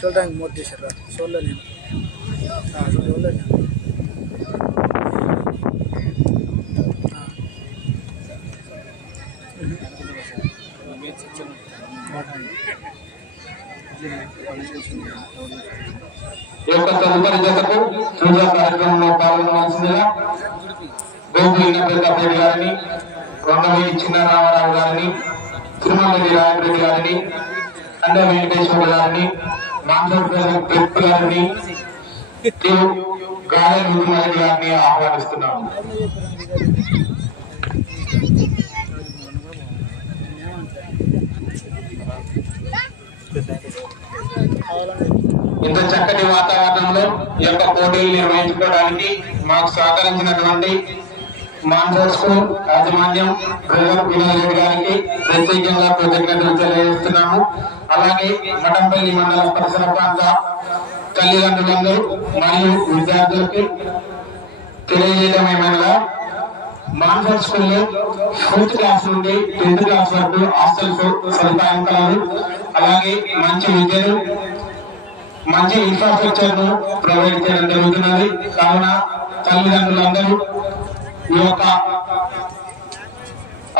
చూడడానికి మోట్ చేశారా చూడలే నేను ఆ, చూడలే నేను యొక్క తదుపరి జతకు పూజా కార్యక్రమంలో పాల్గొనవలసిందిగా గోపి పెద్దపల్లి గారిని కొండవేలి చిన్నరామారావు గారిని తిరుమలరెడ్డి రాయరెడ్డి గారిని అండ వెంకటేశ్వర గారిని మాంసోపేట పెప్పు గారిని గాలి గారిని ఆహ్వానిస్తున్నాము. ఇంత చక్కటి వాతావరణంలో ఈ యొక్క పోటీలు నిర్వహించుకోవడానికి మాకు సహకరించినటువంటి మాన్సర్ స్కూల్ యాజమాన్యం ప్రజలకు వినోద్ గారికి ప్రత్యేకంగా కృతజ్ఞతలు తెలియజేస్తున్నాము. అలాగే మఠంపల్లి మండల పరిసర ప్రాంత తల్లిదండ్రులందరూ మరియు విద్యార్థులకి తెలియజేయడం ఏమనగా మాన్సర్ స్కూల్లో ఫోర్త్ క్లాస్ నుండి టెన్త్ క్లాస్ వరకు హాస్టల్ సదుపాయం కలదు. అలాగే మంచి విద్యను మంచి ఇన్ఫ్రాస్ట్రక్చర్ను ప్రొవైడ్ చేయడం జరుగుతున్నది. కావున తల్లిదండ్రులందరూ ఈ యొక్క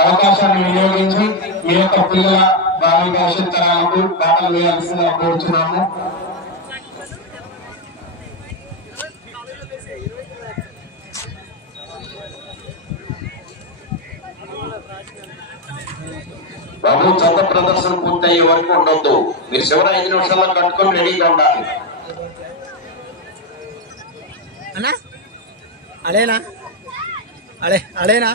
అవకాశాన్ని వినియోగించి మీ యొక్క పిల్లల భావి భవిష్యత్ తరాలకు బాటలు వేయాల్సిందిగా కోరుతున్నాము బాబు చంద ప్రదర్శన పూర్తయ్యే వరకు ఉండొద్దు. మీరు చివరి ఐదు నిమిషాల్లో కట్టుకొని రెడీగా ఉండాలి. అన్నా? అడేనా అడే అడేనా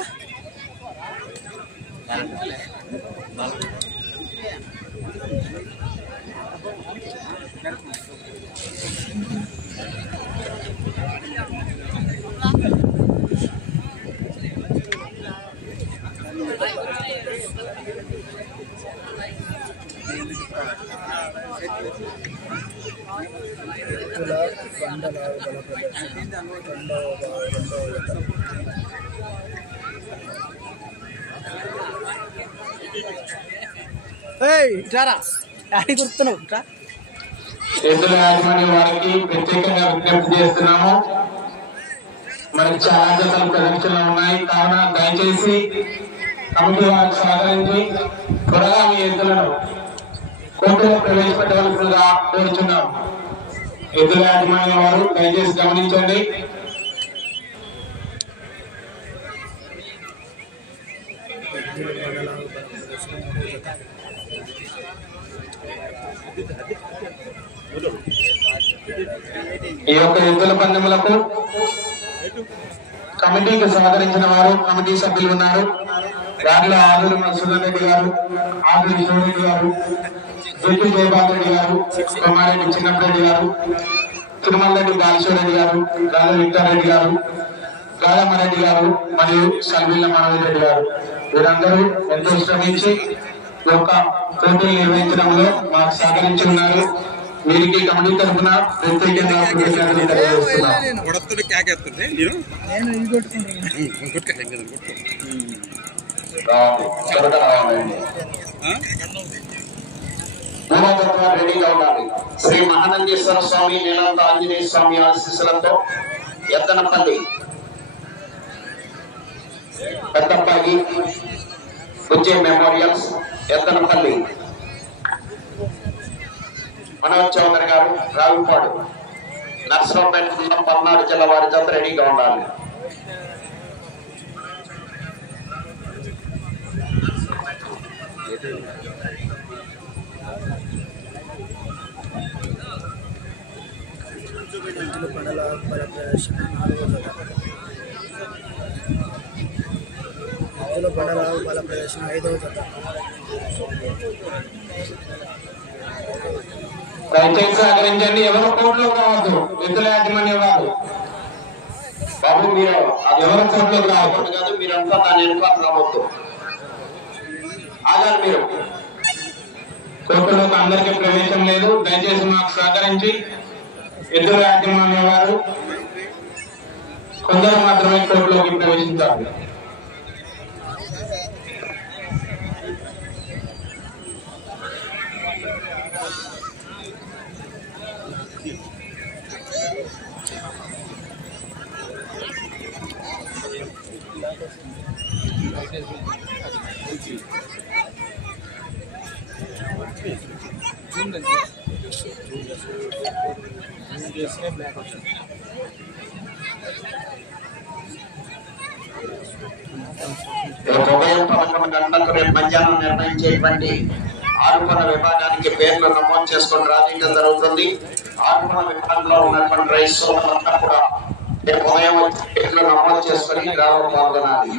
ఎత్తుల బండల బల ప్రదర్శన రెండవ రెండవ ఏయ్ యాడి గుర్తున్నావు ఎద్దుల యాజమాన్యం వారికి ప్రత్యేకంగా విజ్ఞప్తి చేస్తున్నాము. మనకి చాలా జతలు ప్రదర్శనలు ఉన్నాయి. కావున దయచేసి కమిటీ వారికి సహకరించి త్వరగా మీ ఎద్దులను కోర్టులో ప్రవేశపెట్టవలసిందిగా కోరుచున్నాం. ఎద్దుల యాజమాన్యం వారు దయచేసి గమనించండి. ఈ యొక్క ఎద్దుల పందెములకు కమిటీకి సహకరించిన వారు కమిటీ సభ్యులు ఉన్నారు. వారిలో ఆదూరి మధుసూదన్ రెడ్డి గారు ఆదురు కిషోర్ రెడ్డి గారు జెట్టి జయపాల్ రెడ్డి గారు కుమారెడ్డి చిన్నప్పరెడ్డి గారు తిరుమల రెడ్డి బాలేశ్వరరెడ్డి గారు గాల విక్టారెడ్డి గారు గాలమ్మారెడ్డి గారు మరియు సల్విల్ల మానవరెడ్డి గారు. వీరందరూ ఎంతో శ్రమించి యొక్క పోటీలు నిర్వహించడంలో మాకు సహకరించి ఉన్నారు. వీరికి కమిటీ తరఫున ప్రత్యేకంగా కృతజ్ఞతలు తెలియజేస్తున్నాం రెడీగా ఉండాలి. శ్రీ మహానందేశ్వర స్వామి నీలంత ఆంజనేయ స్వామి ఆశీస్సులతో ఎత్తనపల్లి. పెద్దంపాగి ఉజ్జయ్ మెమోరియల్స్ ఎత్తనపల్లి. మనోజ్ చౌదరి గారు రావిపాడు. నర్సరావుపేట జిల్లా పల్నాడు జిల్లా వారి జత రెడీగా ఉండాలి. ఎద్దుల బండల బల ప్రదర్శన నాలుగవ జత. ఎద్దుల బండల బల ప్రదర్శన ఐదవ జత దయచేసి సహకరించండి ఎవరు కోర్టులో రావద్దు ఎద్దుల యాజమాన్యం వారు బాబు మీరు ఎవరు కోర్టులోకి రావద్దు కాదు మీరంతా దాని వెనుక రావద్దు. ఆగారు మీరు. కోర్టులోకి అందరికీ ప్రవేశం లేదు. దయచేసి మాకు సహకరించి ఇద్దరు యాజమాన్య వారు కొందరు మాత్రమే క్లబ్లోకి ప్రవేశించారు Thank you. కోర్టులోకి బ్లాక్ రేపు ఉదయం పదకొండు గంటలకు రేపు మధ్యాహ్నం నిర్ణయించేటువంటి ఆరుపన విభాగానికి పేర్లు నమోదు చేసుకొని రాజీయడం జరుగుతుంది ఆరుపన విభాగంలో ఉన్నటువంటి రైతులు కూడా రేపు ఉదయం పేర్లు నమోదు చేసుకొని గ్రామం పాల్గొనాలి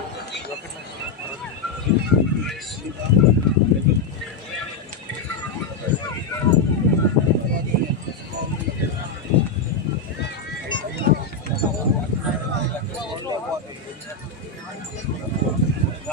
ఈ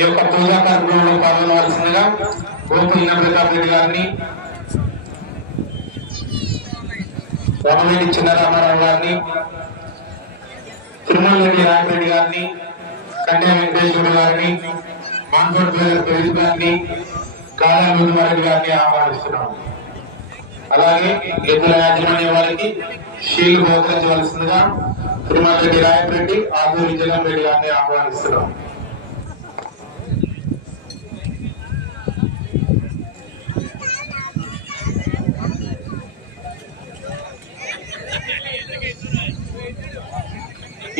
యొక్క పూజా కార్యక్రమంలో పాల్గొనవలసిందిగా గోకుల్ ప్రతాప్ రెడ్డి గారిని రమణరెడ్డి చిన్నరామారావు గారిని తిరుమల రెడ్డి రాయరెడ్డి గారిని కంటే వెంకటేశ్వర గారిని మాన్కోట్ ప్రదీప్ గారిని కాళా ముద్దుమారెడ్డి గారిని ఆహ్వానిస్తున్నాము అలాగే ఎద్దుల యాజమాన్య వారికి షీల్ బహుకరించవలసిందిగా తిరుమల రెడ్డి రాయరెడ్డి ఆదూరి జగన్ రెడ్డి గారిని ఆహ్వానిస్తున్నాం.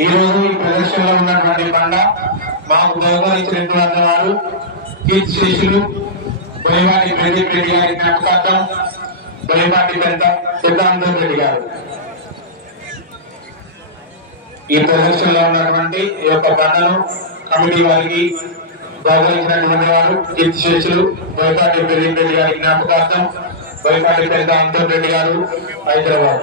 ఈ రోజు ఈ ప్రదర్శనలో ఉన్నటువంటి పండ మాకు బహుమానించినటువంటి వారు కీర్తి శిష్యులు బొలివాటి ప్రదీప్ రెడ్డి గారి జ్ఞాపకార్థం బొలివాటి పెద్ద సిద్ధాంతం రెడ్డి గారు. ఈ ప్రదర్శనలో ఉన్నటువంటి ఈ యొక్క బండను కమిటీ వారికి బహుకరించినటువంటి వారు కీర్తి శిష్యులు బొలిపాటి ప్రదీప్ రెడ్డి గారి జ్ఞాపకార్థం బొలిపాటి పెద్ద అంతం రెడ్డి గారు హైదరాబాద్.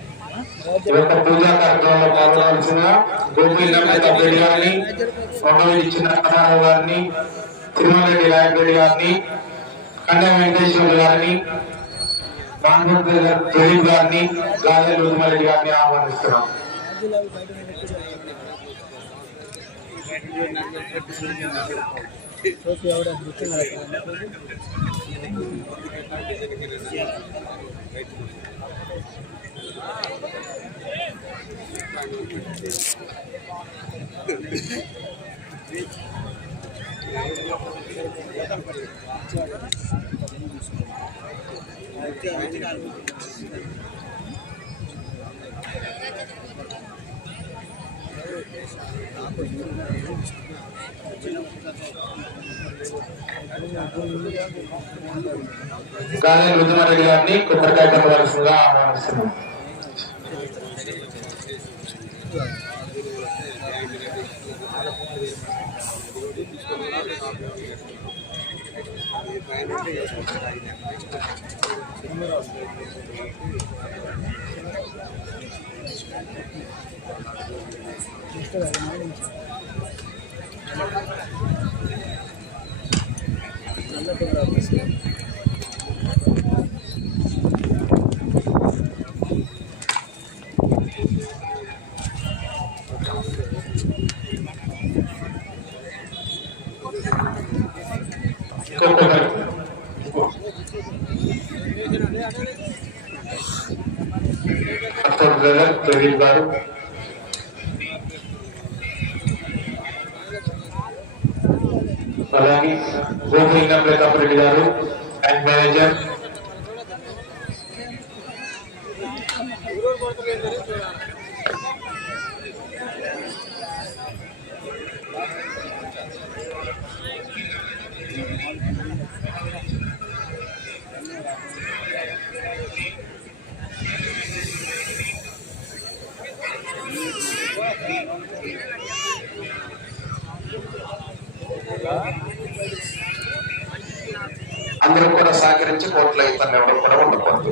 ఈ యొక్క పూజా కార్యక్రమంలో పాల్గొనవలసిన గోపి రెడ్డి గారిని కొండవీడి చిన్న రామారావు గారిని తిరుమలరెడ్డి రాయరెడ్డి గారిని కండ వెంకటేశ్వర గారిని ప్రదీప్ గారిని గారిని ఆహ్వానిస్తున్నాం. ఓకే ఆవిడ ముఖ్యంగా గారిని కొబ్బరికాయ కట్టవలసిందిగా ఆహ్వానిస్తున్నాం కొబ్బరికాయ అత్తర్ గారు అలాగే గోపిలింగం ప్రతాప్ రెడ్డి గారు బ్యాంక్ మేనేజర్ అందరూ సహకరించి కోర్టులో ఇతరులు ఎవరు కూడా ఉండకూడదు.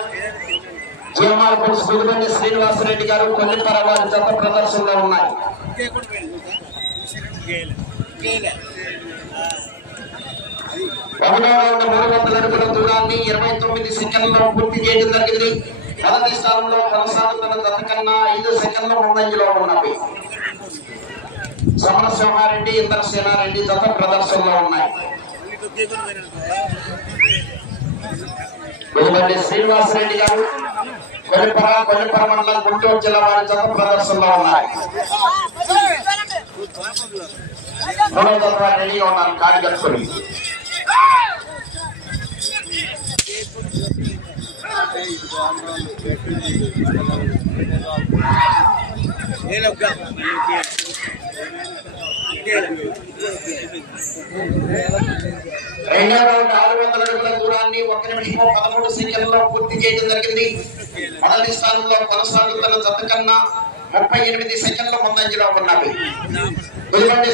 జ్ఞానమంతాలు కృష్ణతో వెలుగొండ శ్రీనివాసరెడ్డి గారు కొల్లిపర వారి జత ప్రదర్శనలో ఉన్నాయి. ఒకటో మూడు వందల అడుగుల దూరాన్ని ఇరవై తొమ్మిది సెకండ్లలో పూర్తి చేయడం జరిగింది. మొదటి స్థానంలో కొనసాగుతున్న గత కన్నా ఐదు సెకండ్ల ముందంజలో ఉన్నవి. సమరసింహారెడ్డి ఇంద్రసేనారెడ్డి జత ప్రదర్శనలో ఉన్నాయి. వెలుగండి శ్రీనివాసరెడ్డి గారు కొలిపర కొలిపర మండలం గుంటూరు జిల్లా వారి జత ప్రదర్శనలో ఉన్నాయి. మూడో జత రెడీగా ఉన్నారు కాడి కట్టుకొని. రెండో రౌండ్ ఆరు వందల అడుగుల దూరాన్ని ఒక నిమిషం పదమూడు సెకండ్లలో పూర్తి చేయడం జరిగింది. మొదటి స్థానంలో కొనసాగుతున్న జత కన్నా ముప్పై ఎనిమిది సెకండ్ల ముందంజలో ఉన్నవి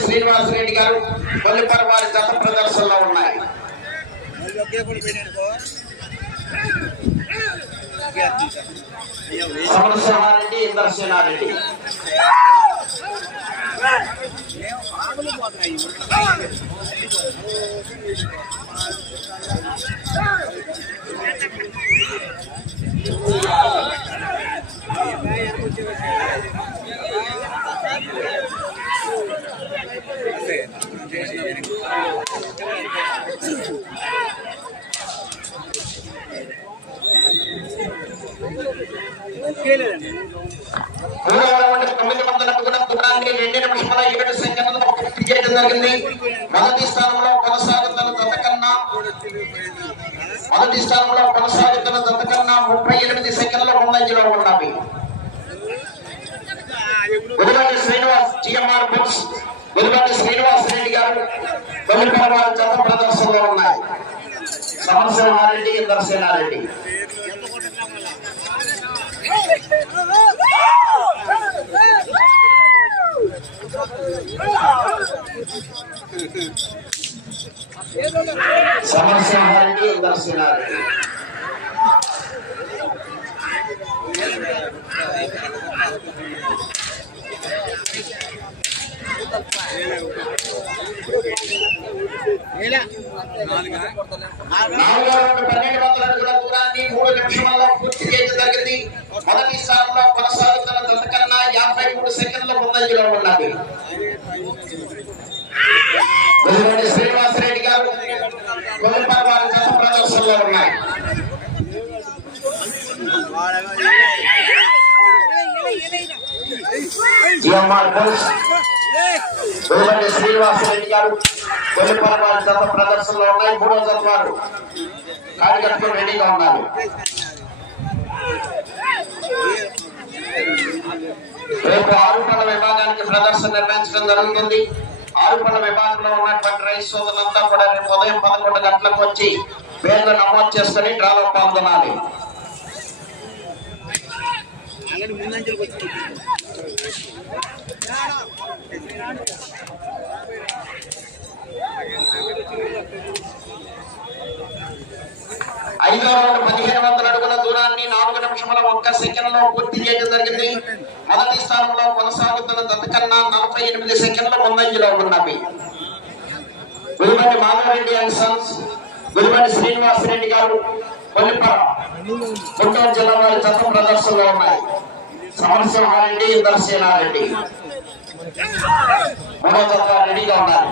శ్రీనివాస్ రెడ్డి గారు కొల్లిపర వారి జత ప్రదర్శనలో ఉన్నాయి. సమరసింహారెడ్డి ఇంద్రసేనారెడ్డి. తొమ్మిది వందల అడుగుల దూరాన్ని ఏడు చేయడం జరిగింది. మొదటి స్థానంలో కొనసాగుతున్న జత కన్నా మొదటి స్థానంలో కొనసాగుతున్న ముప్పై ఎనిమిది సెకండ్ల ముందంజలో ఉన్నవి. శ్రీనివాస్ జిఎంఆర్ బుక్స్ వెలుగంటి శ్రీనివాస్ రెడ్డి గారు తొలి వారి జత ప్రదర్శనలో ఉన్నాయి. సమరసింహారెడ్డి ఇంద్రసేనారెడ్డి సమరసింహారెడ్డి ఇంద్రసేనారెడ్డి నాలుగో పన్నెండు వందల అడుగుల దూరాన్ని మూడు నిమిషాల్లో పూర్తి చేయడం జరిగింది మొదటి స్థానంలో కొనసాగుతున్న జత కన్నా యాభై మూడు సెకండ్ల ముందంజలో ఉన్నది వెలుగంటి శ్రీనివాసరెడ్డి గారు కొల్లిపర వారి జత ప్రదర్శనలో ఉన్నాయి జిఎంఆర్ బోస్ వెలుగంటి శ్రీనివాసరెడ్డి గారు కొల్లిపర జత ప్రదర్శనలో ఉన్నాయి మూడో జత వారు కార్యకర్తలు రెడీగా ఉన్నారు రేపు ఆరుపల్ల విభాగానికి ప్రదర్శన నిర్వహించడం జరుగుతుంది ఆరుపల్ల విభాగంలో ఉన్నటువంటి రైస్ సోదరులంతా కూడా రేపు ఉదయం పదకొండు గంటలకు వచ్చి పేర్లు నమోదు చేసుకుని డ్రాలో పాల్గొనాలి ఐదో రౌండ్ పదిహేను వందల అడుగుల దూరాన్ని నాలుగు నిమిషముల ఒక్క సెకండ్లో పూర్తి చేయడం జరిగింది. మొదటి స్థానంలో కొనసాగుతున్న దత్తకన్నా నలభై ఎనిమిది సెకండ్ల ముందంజలో ఉన్నవి. గురుబండి మాధవరెడ్డి అండ్ సన్స్ గురుబండి శ్రీనివాసరెడ్డి గారు కొల్లిపర గుంటూరు జిల్లా వారి చట్ట ప్రదర్శనలో ఉన్నాయి. సమరసింహారెడ్డి ఇంద్రసేనారెడ్డి. మూడో జత రెడీగా ఉన్నారు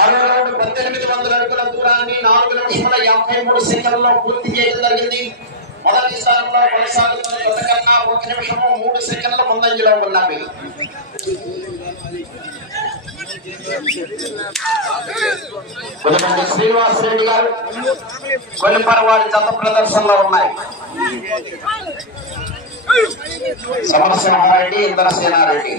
ఆరు రౌండ్ పద్దెనిమిది వందల అడుగుల దూరాన్ని నాలుగు నిమిషముల యాభై మూడు సెకండ్లలో పూర్తి చేయడం జరిగింది. మొదటి స్థానంలో కొనసాగుతున్న ఎంతకన్నా ఒక నిమిషము మూడు సెకండ్ల ముందంజలో ఉన్నవి. కొద్దిమంది శ్రీనివాసరెడ్డి గారు కొలిపర వారి జత ప్రదర్శనలో ఉన్నాయి. సమరసింహారెడ్డి ఇంద్రసేనారెడ్డి.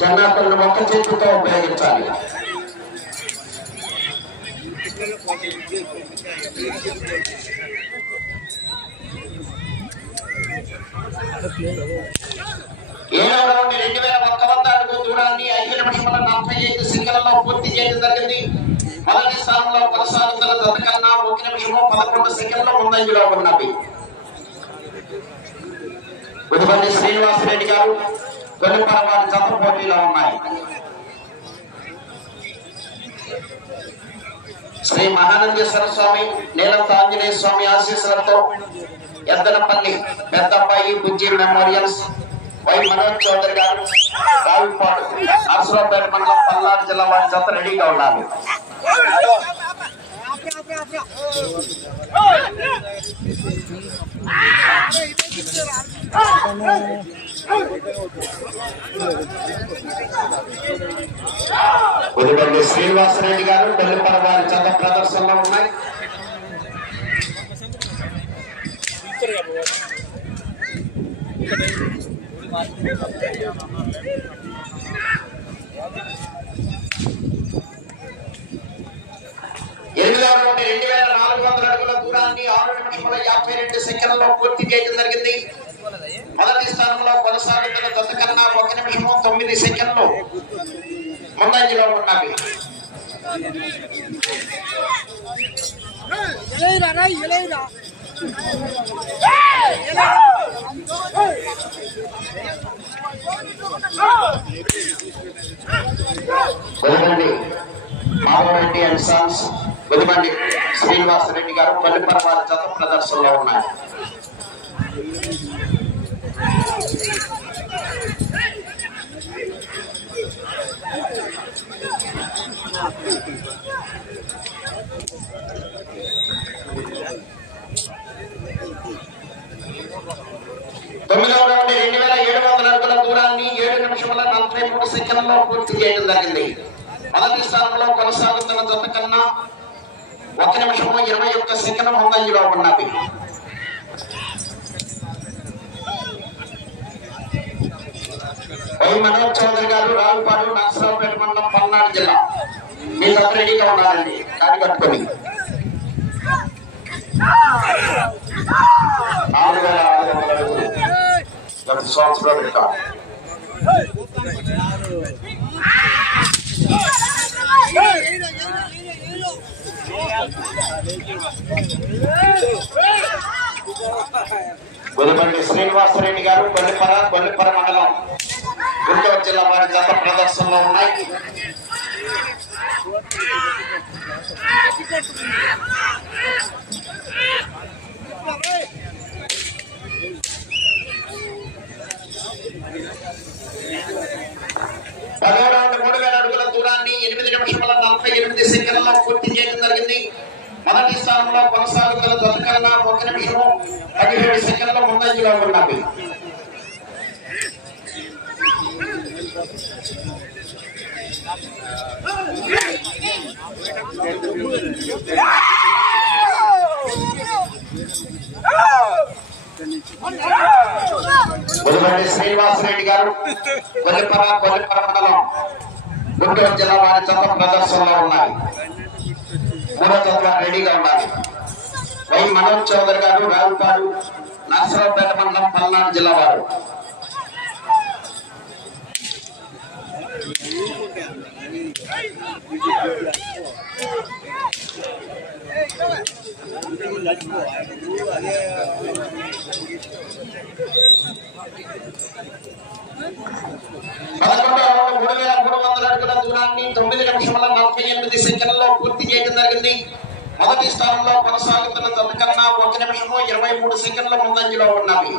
జన్నాకులను మొక్క చేతితో ఉపయోగించాలి. ఏడవ రౌండ్ రెండు వేల ఒక్క వంద అడుగు దూరాన్ని ఐదు నిమిషముల నలభై ఐదు సెకండ్లలో పూర్తి చేయడం జరిగింది. మొదటి స్థానంలో కొనసాగుతున్న జత ఒక నిమిషము పదకొండు సెకండ్ల ముందంజలో ఉన్నవి. గుదిబండి శ్రీనివాసరెడ్డి గారు తొలిపర వారి జత పోటీలో ఉన్నాయి. శ్రీ మహానందేశ్వర స్వామి నీలంత ఆంజనేయ స్వామి ఆశీస్సులతో ఎద్దనపల్లి పెద్దబ్బాయి బుజ్జి మెమోరియల్స్ వై మనోజ్ చౌదరి గారు రావిపాడు నర్సరావుపేట మండలం పల్నాడు జిల్లా వారి జత రెడీగా ఉన్నారు కొద్దిమంది శ్రీనివాసరెడ్డి గారు పెళ్ళిపర వారి జత ప్రదర్శనలో ఉన్నాయి ఎనిమిదవ నుండి రెండు వేల నాలుగు వందల అడుగుల దూరాన్ని ఆరు నిమిషముల యాభై రెండు సెకండ్లలో పూర్తి చేయడం జరిగింది మొదటి స్థానంలో కొనసాగుతున్న గత కన్నా ఒక నిమిషము తొమ్మిది సెకండ్లు ముందంజలో ఉన్నవి వెలుగండి మాధవరెడ్డి అండ్ సన్స్ వెలుగండి శ్రీనివాసరెడ్డి గారు. పల్లిపరమాల వారి జత ప్రదర్శనలో ఉన్నాయి. తొమ్మిదవ రౌండ్ రెండు వేల ఏడు వందల అడుగుల దూరాన్ని ఏడు నిమిషముల నలభై మూడు సెకండ్లో పూర్తి చేయడం జరిగింది. మొదటి స్థానంలో కొనసాగుతున్న జత కన్నా ఒక నిమిషము ఇరవై ఒక్క సెకండ్ ముందంజలో ఉన్నవి వై మనోజ్ చౌదరి గారు రావుపాడు నర్సరావుపేట మండలం పల్నాడు జిల్లా. మీరు రెడీగా ఉన్నారండి. కాడి కట్టుకొని నాలుగు వేల ఆరు వందల అడుగులు గత సంవత్సరాల రికార్డు గుదిబండి శ్రీనివాసరెడ్డి గారు కొల్లిపర కొల్లిపర మండలం గుంటూరు జిల్లా వారి జత ప్రదర్శనలో ఉన్నాయి. పదవ రౌండ్ మూడు వేల అడుగుల దూరాన్ని ఎనిమిది నిమిషముల నలభై ఎనిమిది సెకండ్లలో పూర్తి చేయడం జరిగింది. మొదటి స్థానంలో కొనసాగుతున్న దత్తకన్నా ఒక నిమిషము పదిహేడు సెకండ్ల ముందంజలో ఉన్నవి ముదుగండి శ్రీనివాసరెడ్డి గారు కొలిపర కొల్లిపర మండలం గుంటూరు జిల్లా వారి చంద్ర ప్రదర్శనలో ఉన్నాయి మూడో చంద్ర రెడీగా ఉండాలి వై మనోజ్ చౌదరి గారు రావుపాడు నర్సరావుపేట మండలం పల్నాడు జిల్లా వారు. పదకొండవ రౌండ్ మూడు వేల మూడు వందల అడుగుల దూరాన్ని తొమ్మిది నిమిషముల నలభై ఎనిమిది సెకండ్లలో పూర్తి చేయడం జరిగింది మొదటి స్థానంలో కొనసాగుతున్న తనకన్నా ఒక నిమిషము ఇరవై మూడు సెకండ్ల ముందంజలో ఉన్నవి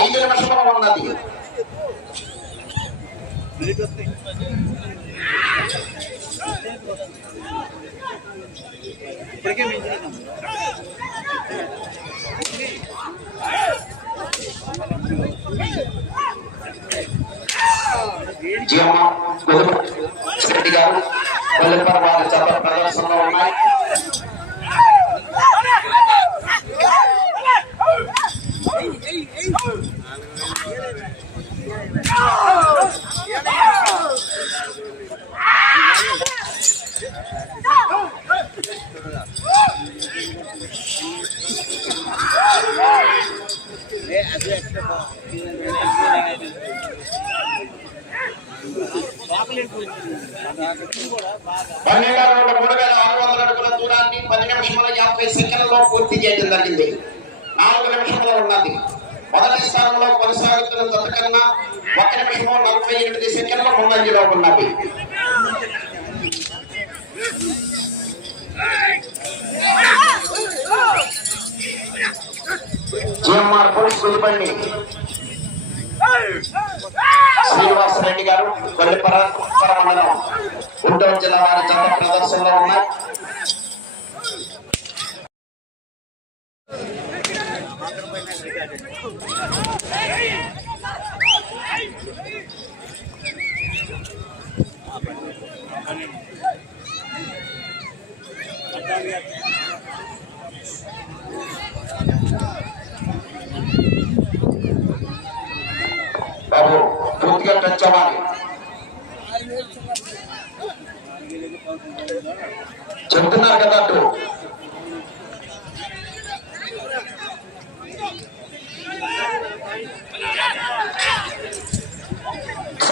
ఐదు నిమిషములు ఉన్నది. జీవమ్మ రెడ్డి గారు కొల్లిపర వారి చట్ట ప్రదర్శనలో ఉన్నాయి పన్నెండు రెండు మూడు వేల ఆరు వందల అడుగుల దూరాన్ని పది నిమిషముల యాభై సెకండ్లలో పూర్తి చేయడం జరిగింది. నాలుగు నిమిషములు ఉన్నది. మొదటి స్థానంలో కొనసాగుతున్న జత కన్నా ఒక నిమిషము నలభై ఎనిమిది సెకండ్ల ముందంజలో ఉన్నవి జిఎంఆర్ పోలీస్ వెలుపండి శ్రీనివాసరెడ్డి గారు కొల్లిపర మండలం గుంటూరు జిల్లా వారి చట్ట ప్రదర్శనలో ఉన్నాయి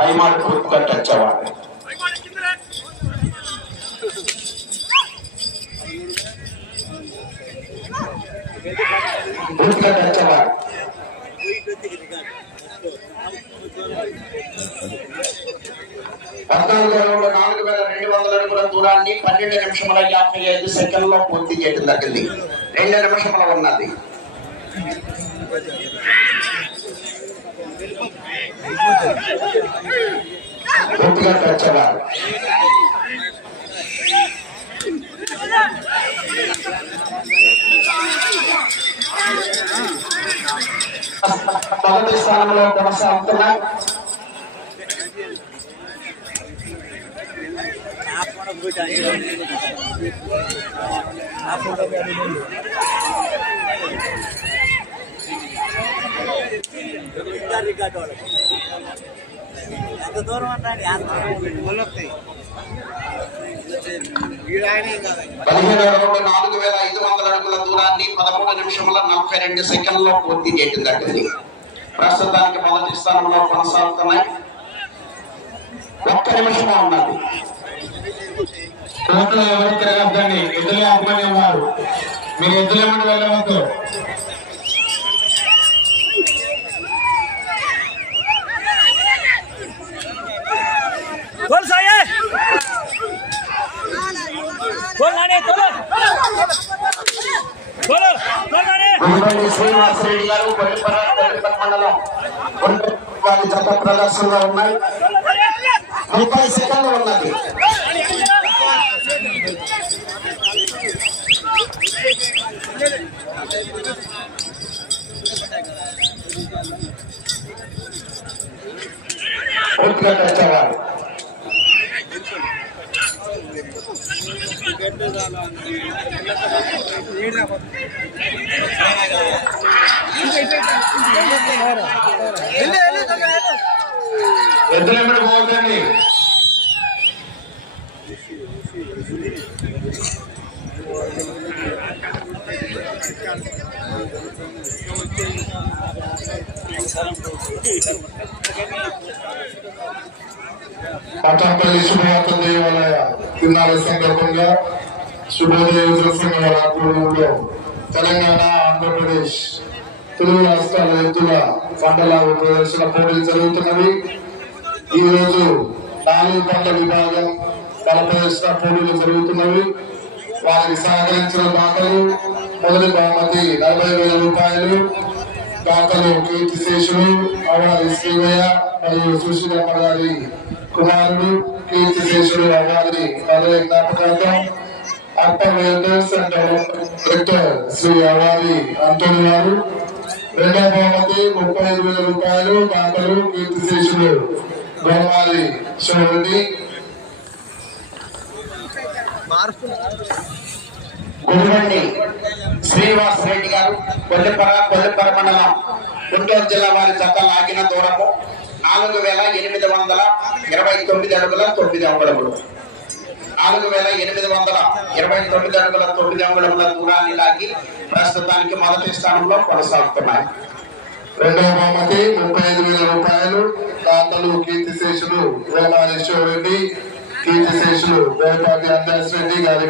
పైమాడు పూర్తిగా టచ్ అవ్వాలి. టచ్ అవ్వాలి. పద్నాలుగు నాలుగు వేల రెండు వందల అడుగుల దూరాన్ని పన్నెండు నిమిషముల యాభై ఐదు సెకండ్లో పూర్తి చేయడం జరిగింది. రెండు నిమిషముల ఉన్నది. పూర్తిగా మొదటి స్థానంలో కొనసాగుతున్నాయి ఎంత దూరం అంటాడు నాలుగు వేల ఐదు వందల అడుగుల దూరాన్ని పదమూడు నిమిషముల నలభై రెండు సెకండ్లో పూర్తి చేయడం జరిగింది ప్రస్తుతానికి మొదటి స్థానంలో కొనసాగుతున్నాయి ఒక్క నిమిషం ఉన్నది కోర్టులో ఎవరు సుబ్రహ్మణ్యం వారు మీరు ఎద్దులేమని వెళ్ళవద్దు ఇవ్వండి శ్రీనివాస్ రెడ్డి గారు మండలం వారి జత ప్రదర్శనలో ఉన్నాయి ముప్పై సెకండ్లు ఉన్నది ఉద్ఘాటించారు తెచ్చేవారు ఎద్దులెమ్మడి పోవద్దండి పట్టంపల్లి శుభవార్త దేవాలయ తిన్నాల సందర్భంగా శుభోదయ సంఘ వారి ఆధ్వర్యంలో తెలంగాణ ఆంధ్రప్రదేశ్ తెలుగు రాష్ట్రాల ఎత్తుల పంటల ప్రదర్శన పోటీలు జరుగుతున్నవి ఈ రోజు నాలుగు పంట విభాగం బల ప్రదర్శన పోటీలు జరుగుతున్నవి. వారికి సహకరించిన దాతలు మొదటి బహుమతి నలభై వేల రూపాయలు. దాతలు కీర్తి శేషులు అవారి శ్రీవయ్య మరియు సుశీలమ్మ గారి కుమారుడు. కీర్తి శేషులు అవారి నలభై జ్ఞాపకార్థం అర్పణ welders and development director Shri Avari Antony garu రెండవ బహుమతి ముప్పై ఐదు వేల రూపాయలు దాతలు కీర్తి శేషులు గోమారి శివరెడ్డి. గుడిబండి శ్రీనివాస్ రెడ్డి గారు కొల్లిపర కొల్లిపర మండలం గుంటూరు జిల్లా వారి చెత్త లాగిన దూరము నాలుగు వేల ఎనిమిది వందల ఇరవై తొమ్మిది అడుగుల తొమ్మిది అంగుళములు. నాలుగు వేల ఎనిమిది వందల ఇరవై తొమ్మిది అడుగుల తొమ్మిది అంగుళముల దూరాన్ని లాగి ప్రస్తుతానికి మొదటి స్థానంలో కొనసాగుతున్నాయి. రెండవ బహుమతి ముప్పై ఐదు వేల రూపాయలు దాతలు కీర్తి శేషులు గోమారేశ్వర రెడ్డి కీర్తి శేషులు వేపాటి అందాస్ రెడ్డి గారి